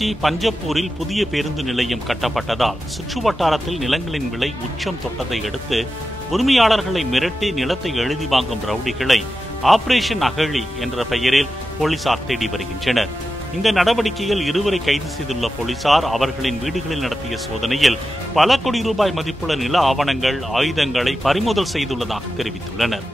திருச்சி பஞ்சப்பூரில் புதிய பேருந்து நிலையம் கட்டப்பட்டதால் சுற்றுவட்டாரத்தில் நிலங்களின் விலை உச்சம் தொட்டதை அடுத்து உரிமையாளர்களை மிரட்டி நிலத்தை எழுதி வாங்கும் ரவுடிகளை ஆபரேஷன் அகழி என்ற பெயரில் போலீசார் தேடி வருகின்றனர். இந்த நடவடிக்கையில் 2 கைது செய்துள்ள போலீசார் அவர்களின் வீடுகளில் நடத்திய சோதனையில் பல கோடி ரூபாய் மதிப்புள்ள நில ஆவணங்கள், ஆயுதங்களை பறிமுதல் செய்துள்ளதாக தெரிவித்துள்ளனர்.